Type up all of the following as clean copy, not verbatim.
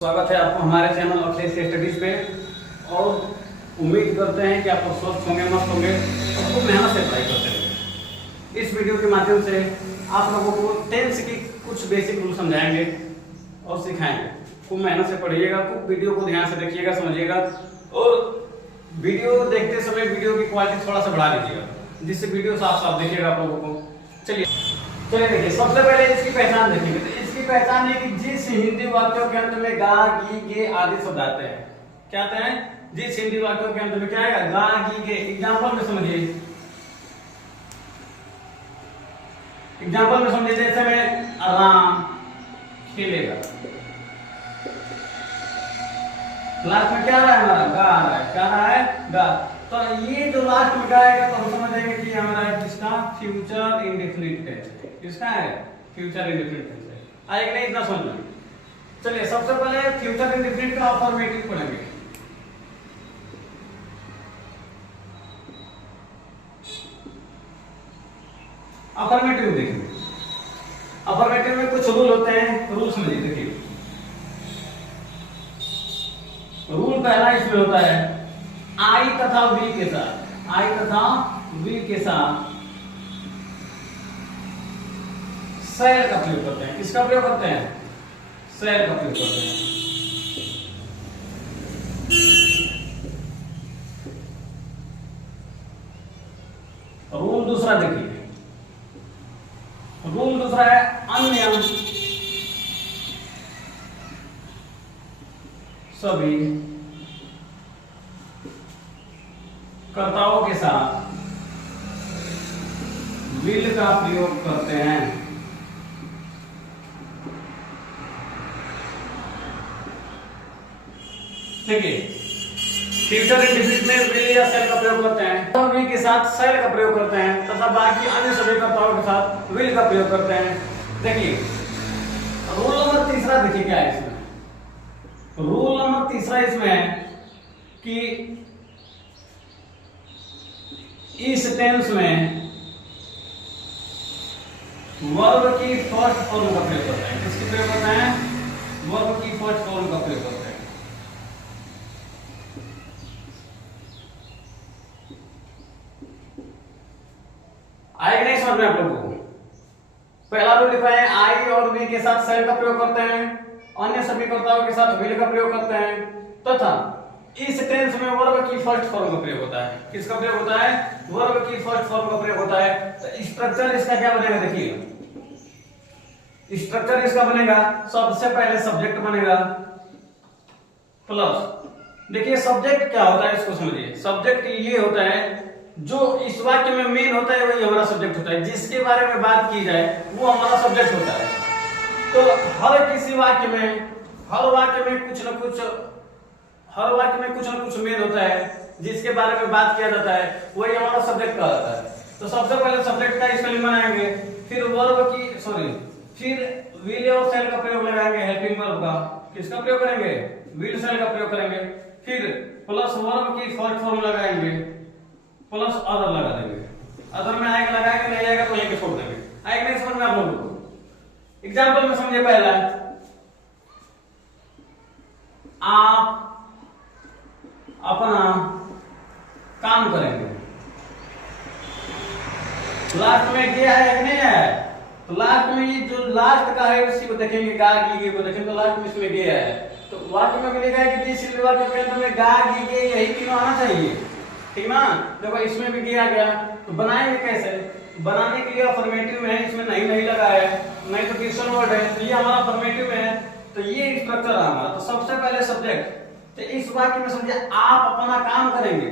स्वागत है आपको हमारे चैनल अखिलेश स्टडीज पे। और उम्मीद करते हैं कि आप लोग स्वस्थ होंगे, मस्त होंगे और खूब मेहनत से पढ़ाई करते रहेंगे। इस वीडियो के माध्यम से आप लोगों को टेंस की कुछ बेसिक रूल समझाएंगे और सिखाएंगे। खूब मेहनत से पढ़िएगा, खूब वीडियो को ध्यान से देखिएगा, समझिएगा और वीडियो देखते समय वीडियो की क्वालिटी थोड़ा सा बढ़ा लीजिएगा, जिससे वीडियो साफ साफ देखिएगा आप लोगों को। चलिए देखिए, सबसे पहले इसकी पहचान देखेंगे। तो इसकी पहचान है कि जिस हिंदी वाक्यों के अंत में गा, गी, गे आदि शब्द आते हैं, क्या आते हैं? जिस हिंदी वाक्यों के अंत में क्या आएगा? गा, गी, गे। एग्जांपल में समझिए, जैसे में राम खेलेगा, लास्ट में क्या आ रहा है? हमारा गा आ रहा है। क्या आ रहा है? गा। तो ये जो लास्ट में गा आएगा तो हम समझ जाएंगे कि हमारा किसका फ्यूचर इंडेफिनिट टेंस है। किसका है? फ्यूचर इंडेफिनिट टेंस है। आएगा नहीं? इतना समझ लो। चलिए सबसे पहले फ्यूचर इंडेफिनिट का अफर्मेटिव पढ़ेंगे। अफर्मेटिव देखेंगे। अफर्मेटिव में कुछ रूल होते हैं, रूल समझिए। देखिए, रूल पहला इसमें होता है आई तथा वी के साथ, आई तथा वी के साथ सेल का प्रयोग करते हैं। किसका प्रयोग करते हैं? सेल का प्रयोग करते हैं। रूल दूसरा देखिए, रूल दूसरा है अन्य सभी कर्ताओं के साथ विल का प्रयोग करते हैं। देखिए, फ्यूचर इंडेफिनिट में विल या सेल का प्रयोग करते हैं, और वी के साथ सेल का प्रयोग करते हैं तथा बाकी अन्य सभी कर्ताओं के साथ विल का प्रयोग करते हैं। देखिए, रूल नंबर तीसरा देखिए क्या है इसमें। रूल नंबर तीसरा इसमें है कि इस टेंस में वर्ब की फर्स्ट फॉर्म का प्रयोग करते हैं। किसकी प्रयोग करते हैं? वर्ब की फर्स्ट फॉर्म का प्रयोग करते हैं। आएगा नहीं समझ में आप लोगों को? पहला रूल लिखा है आई और वी के साथ सेल का प्रयोग करते हैं, अन्य सभी कर्ताओं के साथ विल का प्रयोग करते हैं तथा इस टेंस में वर्ब की फर्स्ट फॉर्म का प्रयोग होता है। किसका प्रयोग होता है? वर्ब की फर्स्ट फॉर्म का प्रयोग होता है। तो स्ट्रक्चर इसका क्या बनेगा? देखिए, स्ट्रक्चर इसका बनेगा, सबसे पहले सब्जेक्ट बनेगा प्लस। देखिए सब्जेक्ट क्या होता है इसको समझिए। सब्जेक्ट ये होता है जो इस वाक्य में मेन होता है, वही हमारा सब्जेक्ट होता है। जिसके बारे में बात की जाए वो हमारा सब्जेक्ट होता है। तो हर किसी वाक्य में, हर वाक्य में कुछ न कुछ मेन होता है, जिसके बारे में बात किया जाता है वही हमारा सब्जेक्ट कहलाता है। तो सबसे पहले सब्जेक्ट का स्पेलिंग बनाएंगे, फिर वर्ब की फिर विल और सेल का प्रयोग लगाएंगे, हेल्पिंग वर्ब का। किसका प्रयोग करेंगे? विल सेल का प्रयोग करेंगे। फिर प्लस वर्ब की फर्स्ट फॉर्म लगाएंगे, प्लस अदर लगा देंगे। अदर में आएगा लगाएंगे, नहीं आएगा तो यहीं पे छोड़ देंगे। आएगा नहीं समझ में आप लोगों को? एग्जाम्पल में समझिए। पहला आप अपना काम करेंगे, लास्ट में गया है कि नहीं है? तो लास्ट में ये जो लास्ट का है उसी को देखेंगे, गा गी गे को देखेंगे। तो लास्ट में इसमें गया है तो वाक्य में मिलेगा कि जिस वाक्य के अंदर में गा गी गे यही तीनों आना चाहिए, ठीक ना? देखो इसमें भी गया गया, तो बनाएंगे कैसे? बनाने के लिए अफर्मेटिव में है, इसमें नहीं लगा है, नहीं तो क्वेश्चन वर्ड है, तो ये हमारा अफर्मेटिव में है। तो ये स्ट्रक्चर है हमारा। तो सबसे पहले सब्जेक्ट। तो इस वाक्य में समझिए आप अपना काम करेंगे,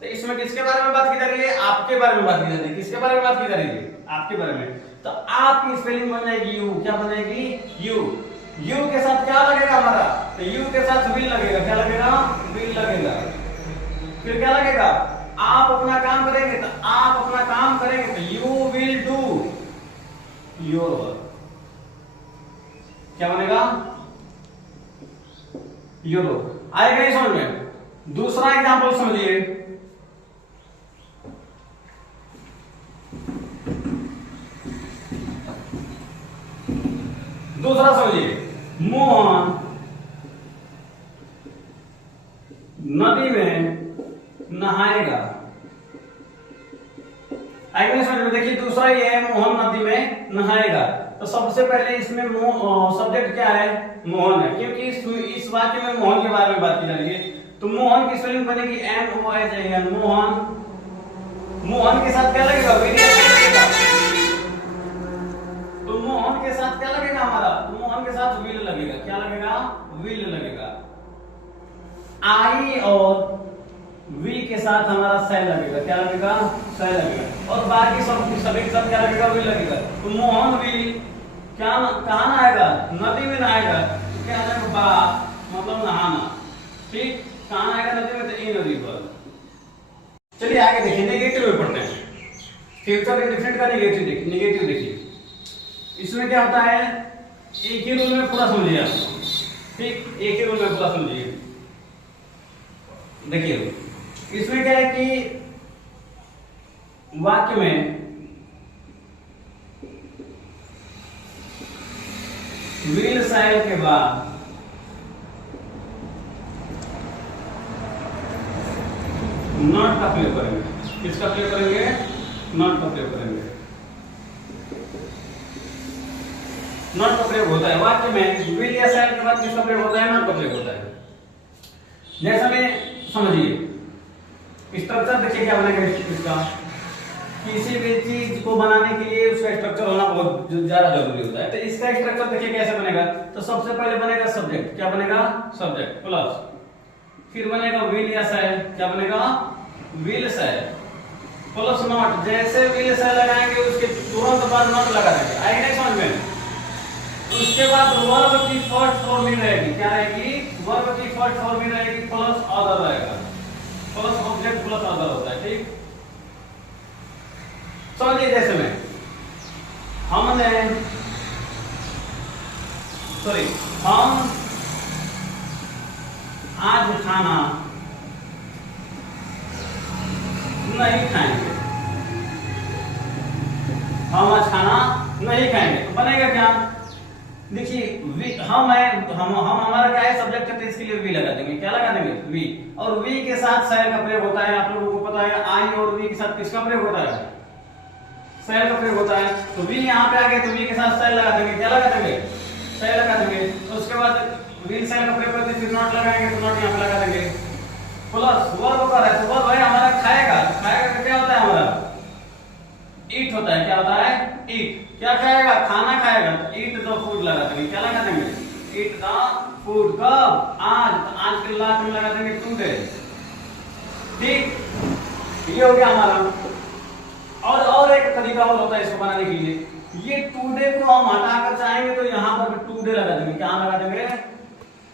तो इसमें किसके बारे में बात की जा रही है? आपके बारे में बात की जा रही है। किसके बारे में बात की जा रही है? आपके बारे में। तो आपकी स्पेलिंग बन जाएगी यू। क्या बनेगी? यू। यू के साथ क्या लगेगा हमारा? तो यू के साथ विल लगेगा। क्या लगेगा? विल लगेगा। फिर क्या लगेगा? आप अपना काम करेंगे, तो आप अपना काम करेंगे तो you will do your work. क्या बनेगा? Your work. आएगा नहीं समझ में? दूसरा एग्जांपल समझिए। दूसरा समझिए, मोहन नदी में नहाएगा। आगे समझ में देखिए, दूसरा ये है मोहन नदी में नहाएगा। तो सबसे पहले इसमें सब्जेक्ट क्या है? मोहन है, क्योंकि इस वाक्य में मोहन के बारे में बात की जा रही है। तो मोहन की स्पेलिंग बनेगी MOHAN, मोहन। मोहन के साथ क्या लगेगा? लगेगा। तो मोहन के साथ क्या लगेगा हमारा? तो मोहन के साथ विल लगेगा। क्या लगेगा? विल लगेगा। आई और वी के साथ हमारा सेल लगेगा। क्या लगेगा? सेल लगेगा। और बाकी सभी के साथ क्या लगेगा? विल लगेगा। तो मोहन विल क्या कहाँ नहाएगा? नदी में नहाएगा। तो क्या है? बा मतलब नहाना। ठीक, कहाँ नहाएगा? नदी में। तो इन रिवर। चलिए आगे देखिए, नेगेटिव में पढ़ते हैं। फ्यूचर इंडेफिनिट का नेगेटिव देखिए। इसमें क्या होता है? एक ही रूल में पूरा समझिए आप। ठीक, एक ही रूल में पूरा समझिए। देखिए इसमें क्या है कि वाक्य में विल साइल के बाद नॉट का प्रयोग करेंगे। किसका प्रयोग करेंगे? नॉट का प्रयोग करेंगे। नॉट का प्रयोग होता है वाक्य में। विल या साइल के बाद किसका प्रयोग होता है? नॉट का प्रयोग होता है। जैसा में समझिए, स्ट्रक्चर देखिए क्या बनेगा इसका। किसी भी चीज को बनाने के लिए उसका स्ट्रक्चर होना बहुत ज्यादा जरूरी होता है। तो इसका स्ट्रक्चर देखिए कैसे बनेगा। तो सबसे पहले बनेगा सब्जेक्ट। क्या बनेगा? सब्जेक्ट प्लस, फिर बनेगा विल या सेल। क्या बनेगा? Will shall plus not. जैसे विल सेल लगाएंगे उसके तुरंत बाद नॉट लगा देंगे। आएगा नहीं समझ में? उसके बाद वर्ब की फर्स्ट फॉर्म में रहेगी। क्या रहेगी? वर्ब की फर्स्ट फॉर्म में रहेगी प्लस अदर रहेगा। प्लस ऑब्जेक्ट प्लस अदर होता है। ठीक, समझिए जैसे में हमने हम आज खाना नहीं खाएंगे। हम आज खाना नहीं खाएंगे। तो बनेगा क्या? देखिए हम हमारा क्या है? सब्जेक्ट है, तो इसके लिए वी लगा देंगे। क्या लगा देंगे? वी। और वी के साथ सेल का प्रयोग होता है। आप लोगों को पता है आई और वी के साथ किसका प्रयोग होता है? सेल का प्रयोग होता है। तो वी यहाँ पे आ गए तो वी के साथ सेल लगा देंगे। क्या लगा देंगे? सेल लगा देंगे। तो उसके बाद विल सेल का प्रयोग करते फिर नॉट लगाएंगे। तो नॉट यहाँ पे लगा देंगे। प्लस वर्ब कर है, तो वर्ब है हमारा खाएगा। खाएगा का क्या होता है? हमारा ईट होता है। क्या होता है? ईट। क्या खाएगा? खाना खाएगा। तो ईट द फूड लगा देंगे। क्या लगा देंगे? ईट द फूड। कब? आज। तो आज के लास्ट में लगा देंगे टुडे। ठीक, ये हो गया हमारा। और एक तरीका और होता है इसको बनाने के लिए। ये टुडे को हम हटाकर चाहेंगे तो यहाँ पर टुडे लगा देंगे। क्या लगा देंगे?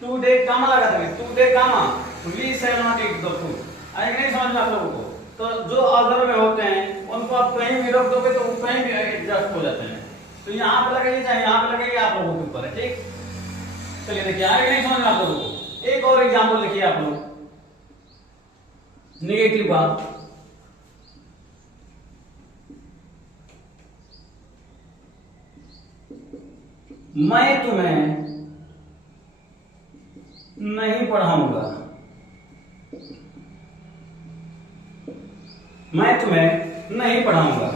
टुडे कामा लगा देंगे। Today comma we shall not eat the food. आएगा नहीं समझ में आप लोगों को? तो जो अदर में होते हैं उनको आप कहीं भी रख दोगे तो वो कहीं भी एडजस्ट हो जाते हैं। तो यहाँ पे लगाइए चाहे यहाँ पे लगाइए, आप लोगों के ऊपर है। ठीक, चलिए देखिए आगे नहीं समझ में आप लोगों को। एक और एग्जाम्पल लिखिए आप लोग नेगेटिव का। मैं तुम्हें नहीं पढ़ाऊंगा। मैं तुम्हें नहीं पढ़ाऊंगा।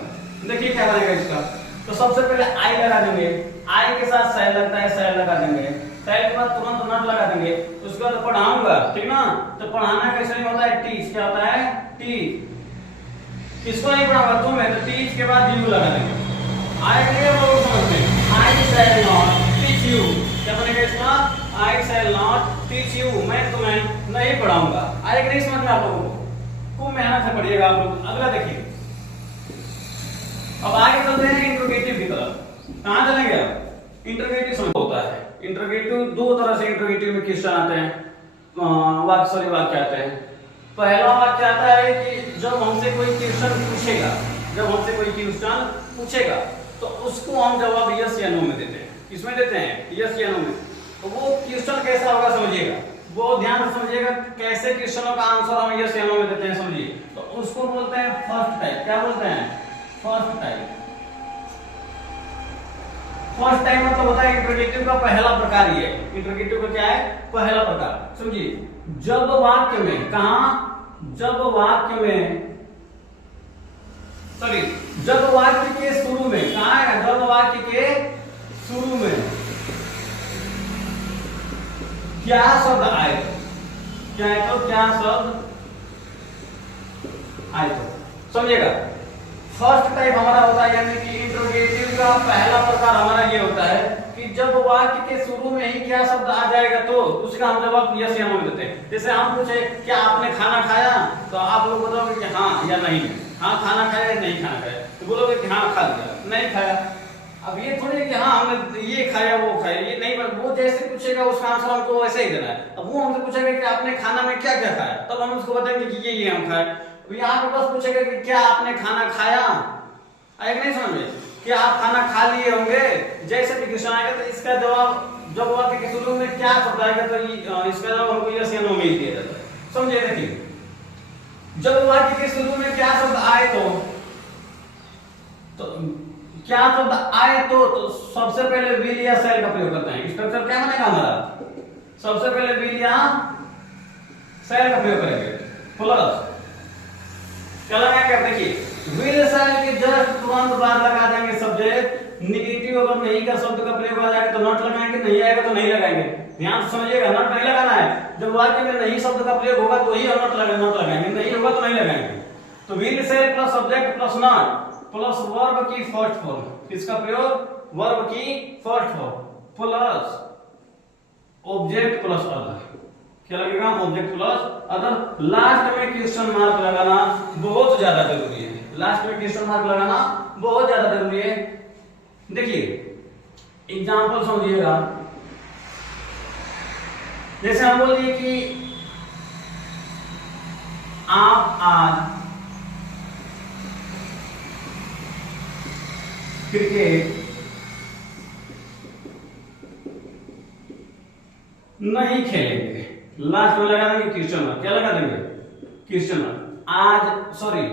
देखिए क्या बनेगा इसका। तो सबसे पहले आई लगा देंगे। आई के साथ सेल लगता है, सेल लगा देंगे। सेल के बाद तुरंत नॉट लगा देंगे। उसके बाद पढ़ाऊंगा। ठीक ना? तो पढ़ाना कैसे नहीं होता है? टीच। क्या होता है? टीच। किसको नहीं पढ़ाऊंगा? तुम्हें। तो टीच के बाद यू लगा देंगे। आई क्लियर लोग समझ में? आई शैल नॉट टीच यू। क्या बनेगा इसका? आई शैल नॉट टीच यू। मैं तुम्हें नहीं पढ़ाऊंगा। आएगा नहीं समझ में आप लोगों को? खूब मेहनत से पढ़िएगा आप लोग। अगला देखिए, अब आगे चलते हैं इंट्रोगेटिव की तरफ। कहां चलेंगे अब? इंट्रोगेटिव समझ होता है। इंट्रोगेटिव दो तरह से इंट्रोगेटिव में क्वेश्चन आते हैं, वाक्य आते हैं। पहला वाक्य आता है कि जब हमसे कोई क्वेश्चन पूछेगा तो उसको हम जवाब यस या नो में देते हैं। किसमें देते हैं? यस या नो में। तो वो क्वेश्चन कैसा होगा समझिएगा, वो ध्यान से समझिएगा कैसे क्वेश्चनों का आंसर हम यस या नो में देते हैं। समझिए, तो उसको बोलते हैं फर्स्ट टाइप। क्या बोलते हैं? First type. फर्स्ट टाइप मतलब होता है इंट्रोगेटिव का पहला प्रकार ये है। इंट्रोगेटिव का क्या है? पहला प्रकार। समझिए, जब वाक्य में, कहा जब वाक्य में, सॉरी जब वाक्य के शुरू में, कहा है जब वाक्य के शुरू में क्या शब्द आए तो, क्या है तो क्या शब्द आए तो, समझिएगा। फर्स्ट टाइप हमारा होता है यानी कि इंट्रोगेटिव का पहला प्रकार हमारा ये होता है कि जब वाक्य के शुरू में ही क्या शब्द आ जाएगा तो उसका हम जवाब यस या नो देते हैं। जैसे हम पूछे क्या आपने खाना खाया, तो आप लोग बताओगे कि हाँ या नहीं, हाँ खाना खाया या नहीं खाना खाया, तो बोलोगे कि हाँ खा लिया, नहीं खाया। अब ये थोड़ी कि हाँ हमने ये खाया वो खाया, ये नहीं, वो जैसे पूछेगा उसका आंसर हमको वैसे ही देना है। अब वो हमसे पूछेगा कि आपने खाना में क्या क्या खाया, तब हम उसको बताएंगे कि ये हम खाए। यहाँ पे बस पूछेगा कि क्या आपने खाना खाया, आएगा नहीं समझ में, क्या आप खाना खा लिए होंगे, जैसे भी क्वेश्चन आएगा तो इसका जवाब जब वाक्य के शुरू में क्या शब्द आएगा तो इसका जवाब हमको यस या नो में दिया जाता है। समझे? देखिए, जब वाक्य के शुरू में क्या शब्द आए तो क्या शब्द आए तो सबसे पहले विल या शैल का प्रयोग करते हैं। स्ट्रक्चर क्या बनेगा हमारा? सबसे पहले विल या शैल का प्रयोग करेंगे, प्लस क्या लगाएंगे? देखिए, विल शैल के जस्ट तुरंत बाद लगा देंगे सब्जेक्ट। नेगेटिव अगर नहीं का शब्द का प्रयोग आ जाएगा तो नॉट लगाएंगे, नहीं आएगा तो नहीं लगाएंगे। ध्यान से समझिएगा, नॉट नहीं लगाना है। जब वाक्य में नहीं शब्द का प्रयोग होगा तो ही नॉट लगाएंगे, नहीं होगा तो नहीं लगाएंगे। तो will shell plus subject plus not plus verb की फर्स्ट फॉर्म, इसका प्रयोग वर्ब की first form plus object plus other. क्या लगेगा? Object plus other. लास्ट में क्वेश्चन मार्क लगाना बहुत ज्यादा जरूरी है। लास्ट में क्वेश्चन मार्क लगाना बहुत ज्यादा जरूरी है। देखिए एग्जांपल समझिएगा, जैसे हम बोल दिए कि आप आज क्रिकेट नहीं खेलेंगे। लास्ट में लगा देंगे क्वेश्चन मार्क। क्या लगा देंगे? Question mark. आज, सॉरी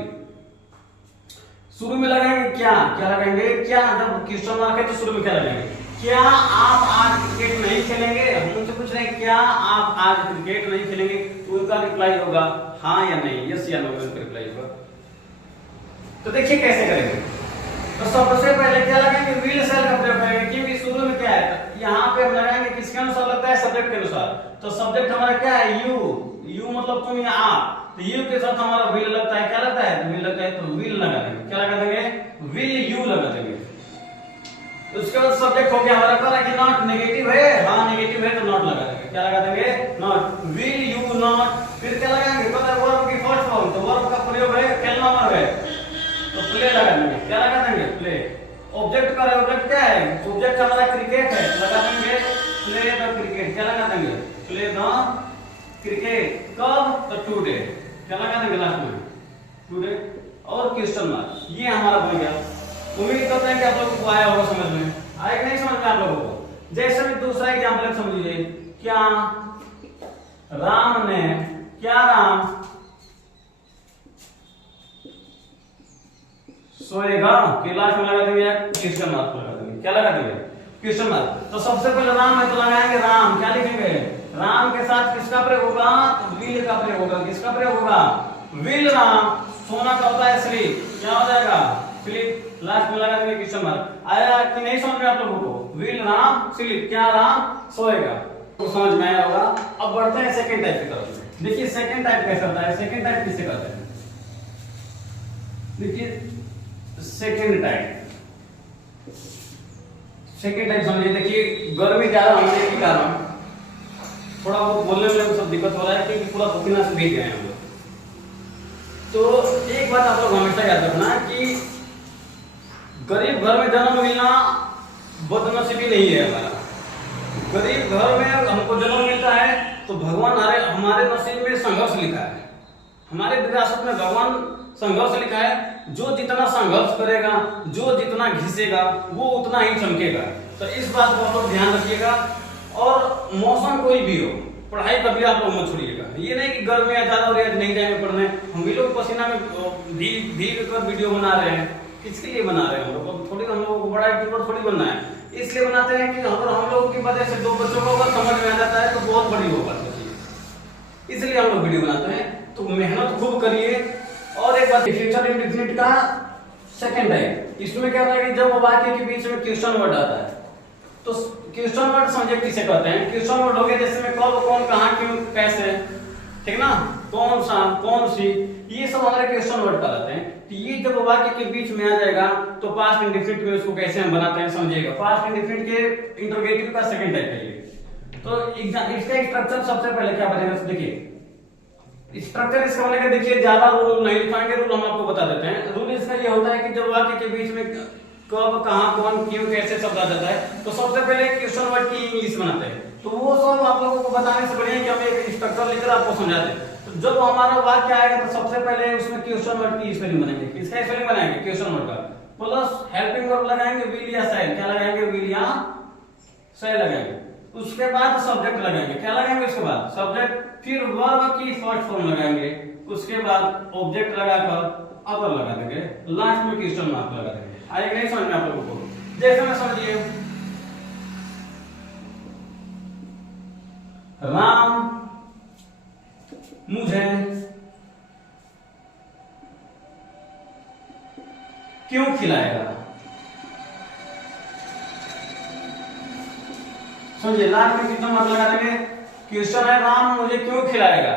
शुरू में लगाएंगे क्या, क्या लगाएंगे? क्या, जब क्वेश्चन मार्क है तो शुरू में क्या लगाएंगे? क्या आप आज क्रिकेट नहीं खेलेंगे? हम उनसे पूछ रहे हैं क्या आप आज क्रिकेट नहीं खेलेंगे, तो उनका रिप्लाई होगा हाँ या नहीं, यस या नो में उनका रिप्लाई होगा। तो देखिए कैसे करेंगे। तो सबसे पहले क्या लगाएंगे? विल शैल का प्रयोग करेंगे, क्योंकि शुरू में क्या है, यहाँ पे हम लगाएंगे किसके अनुसार लगता है? सब्जेक्ट के अनुसार। तो सब्जेक्ट हमारा क्या है? यू। यू मतलब तुम या आप, तो यू के साथ हमारा विल लगता है। क्या लगता है? विल लगता है, तो विल लगा देंगे। क्या लगा देंगे? विल यू लगा देंगे। उसके बाद सब्जेक्ट हो गया हमारा, कहा कि नॉट नेगेटिव है, हाँ नेगेटिव है तो नॉट लगा देंगे। क्या लगा देंगे? नॉट। Will you not. फिर क्या लगाएंगे? पता है वर्ब की फर्स्ट फॉर्म, तो वर्ब का प्रयोग है खेलना वर्ब है, तो प्ले लगा देंगे। क्या लगा देंगे? प्ले। ऑब्जेक्ट का ऑब्जेक्ट क्या है? ऑब्जेक्ट हमारा क्रिकेट है, लगा देंगे प्ले द क्रिकेट। क्या लगा देंगे? Play the cricket. कब? तो टुडे। क्या लगा देंगे लास्ट में? टुडे और क्वेश्चन मार्क। ये हमारा बन गया। उम्मीद करते हैं कि आप लोगों को आया होगा समझ में। आएगा नहीं समझ में आप लोगों को? जैसे भी दूसरा एग्जांपल समझिए, क्या राम ने, क्या राम सोएगा? के लास्ट में लगा देंगे क्वेश्चन मार्क लगा देंगे। क्या लगा देंगे? Question mark. तो सबसे पहले राम है तो लगाएंगे राम। क्या लिखेंगे? राम के साथ किसका प्रयोग होगा? तो विल का प्रयोग होगा। किसका प्रयोग होगा? विल राम। सोना का होता है स्लीप, क्या हो जाएगा? स्लीप। लास्ट में लगा देंगे क्वेश्चन मार्क। आया कि नहीं समझ में आप लोगों को? विल राम स्लीप, क्या राम सोएगा। तो समझ में आया होगा। अब बढ़ते हैं सेकंड टाइप की तरफ। देखिए सेकंड टाइप कैसा होता है? सेकंड टाइप किसे कहते हैं? देखिए सेकंड टाइप, सेकंड टाइप समझिए। देखिए गर्मी ज्यादा होने के कारण थोड़ा बहुत बोलने में सब दिक्कत हो रहा है, क्योंकि पूरा पसीना से भीग गए हैं हम लोग। तो एक बात आप लोग हमेशा याद रखना कि गरीब घर में जन्म मिलना बदनसीबी नहीं है हमारा। गरीब घर में हमको जन्म मिलता है तो भगवान हमारे नसीब में संघर्ष लिखा है, हमारे विरासत में भगवान संघर्ष लिखा है। जो जितना संघर्ष करेगा, जो जितना घिसेगा, वो उतना ही चमकेगा। तो इस बात को आप लोग ध्यान रखिएगा। और मौसम कोई भी हो, पढ़ाई कभी आप लोग मत छोड़िएगा। ये नहीं कि गर्मी ज्यादा हो रही है नहीं जाएंगे पढ़ने। हम भी लोग पसीना में भीग कर वीडियो बना रहे हैं, किसके लिए बना रहे हैं हम लोग? थोड़ी हम लोगों को बड़ा यूट्यूबर थोड़ी बनना है। इसलिए बनाते हैं कि अगर हम लोगों की वजह से दो बच्चों को अगर समझ में आ जाता है तो बहुत बड़ी वो बात होती है, इसलिए हम लोग वीडियो बनाते हैं। तो मेहनत खूब करिए। और एक बात, फ्यूचर इंडेफिनिट का सेकंड टाइप, इसमें क्या होता है कि जब वाक्य के बीच में क्वेश्चन वर्ड आता है तो क्वेश्चन वर्ड समझे किसे कहते हैं। क्वेश्चन वर्ड हो गया जैसे में कब, कौन, कहां, क्यों, कैसे, ठीक ना, कौन सा, कौन सी, ये सब हमारे क्वेश्चन वर्ड कहलाते हैं। तो ये जब वाक्य के बीच में आ जाएगा तो पास्ट इंडेफिनिट में उसको कैसे हम बनाते हैं समझिएगा। पास्ट इंडेफिनिट के इंटरोगेटिव का सेकंड टाइप है ये। तो इसका स्ट्रक्चर सबसे पहले क्या बनेगा, देखिए स्ट्रक्चर इसका बनेगा। देखिए ज्यादा रूल नहीं लिखाएंगे, रूल हम आपको बता देते हैं। रूल इसका ये होता है कि जब वाक्य के बीच में कब, कहां, कौन, क्यों, कैसे शब्द आ जाता है तो सबसे पहले क्वेश्चन वर्ड की इंग्लिश बनाते हैं। तो वो सब आप लोगों को बताने से बढ़िया कि हम एक स्ट्रक्चर लेकर आपको समझाते हैं। तो जब हमारा वाक्य आएगा तो सबसे पहले उसमें क्वेश्चन वर्ड की स्पेलिंग बनाएंगे। किसका स्पेलिंग बनाएंगे, क्वेश्चन वर्ड का, प्लस हेल्पिंग वर्ब लगाएंगे, विल या शैल। क्या लगाएंगे, विल या शैल लगाएंगे। उसके बाद सब्जेक्ट लगाएंगे। क्या लगाएंगे उसके बाद, सब्जेक्ट। फिर वर्ब की फर्स्ट फॉर्म लगाएंगे। उसके बाद ऑब्जेक्ट लगाकर अदर लगा देंगे। लास्ट में क्वेश्चन मार्क लगा देंगे। आएगा नहीं समझ में आप लोगों को, जैसे मैं समझिए, राम मुझे क्यों खिलाएगा। समझिए, लास्ट में कितना मार्क लगा देंगे। क्वेश्चन है राम मुझे क्यों खिलाएगा,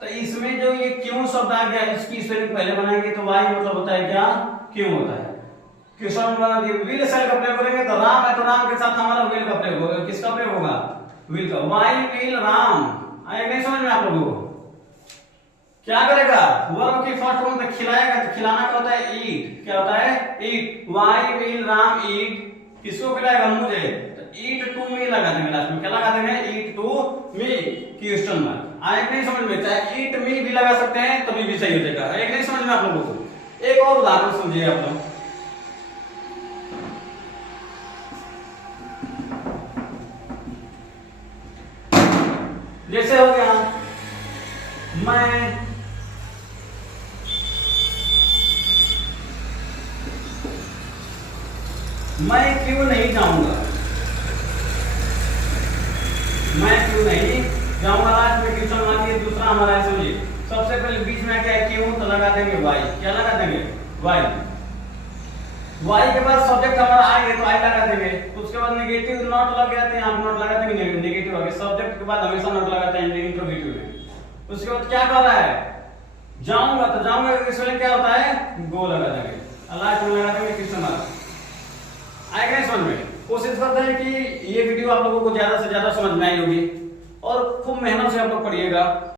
तो इसमें जो ये क्यों शब्द आ गया इसकी स्पेलिंग पहले बनाएंगे। तो वाई मतलब होता है क्या, क्यों होता है। क्वेश्चन बना दिए, विल शैल का प्रयोग करेंगे तो राम है तो राम के साथ हमारा विल का प्रयोग होगा। किसका प्रयोग होगा, विल का। Why will Ram. आएगा नहीं समझ में आप लोगों को। क्या करेगा, वर्ब की फर्स्ट फॉर्म में खिलाएगा। तो खिलाना क्या होता है, ईट। क्या होता है, ईट। वाई विल राम ईट, किसको खिलाएगा, मुझे। तो ईट टू मी लगा देंगे लास्ट में। क्या लगा देंगे, ईट टू मी, क्वेश्चन मार्क। आएगा नहीं समझ में, चाहे ईट मी भी लगा सकते हैं तभी भी सही हो जाएगा। आएगा नहीं समझ में आप लोगों को। एक और उदाहरण समझिए आप लोग। जैसे हो गया, मैं क्यों नहीं जाऊंगा, मैं क्यों नहीं जाऊंगा। लास्ट में क्वेश्चन मार्क। दूसरा हमारा है, समझिए, सबसे पहले बीच में क्या है, क्यों, तो लगा देंगे वाई। क्या लगा देंगे, वाई। वाई के बाद सब्जेक्ट हमारा आई है तो आई लगा देंगे। उसके बाद नेगेटिव नॉट लग गया तो यहाँ नॉट लगा देंगे, नेगेटिव आ गया। सब्जेक्ट के बाद हमेशा नॉट लगाते हैं इंट्रोगेटिव में। उसके बाद क्या कर रहा है, जाऊंगा, तो जाऊंगा इसमें क्या होता है, गो लगा देंगे। लास्ट में लगा देंगे क्वेश्चन मार्क। आएगा नहीं समझ में। कोशिश करते हैं कि ये वीडियो आप लोगों को ज्यादा से ज्यादा समझ में आई होगी और खूब मेहनत से आप लोग पढ़िएगा।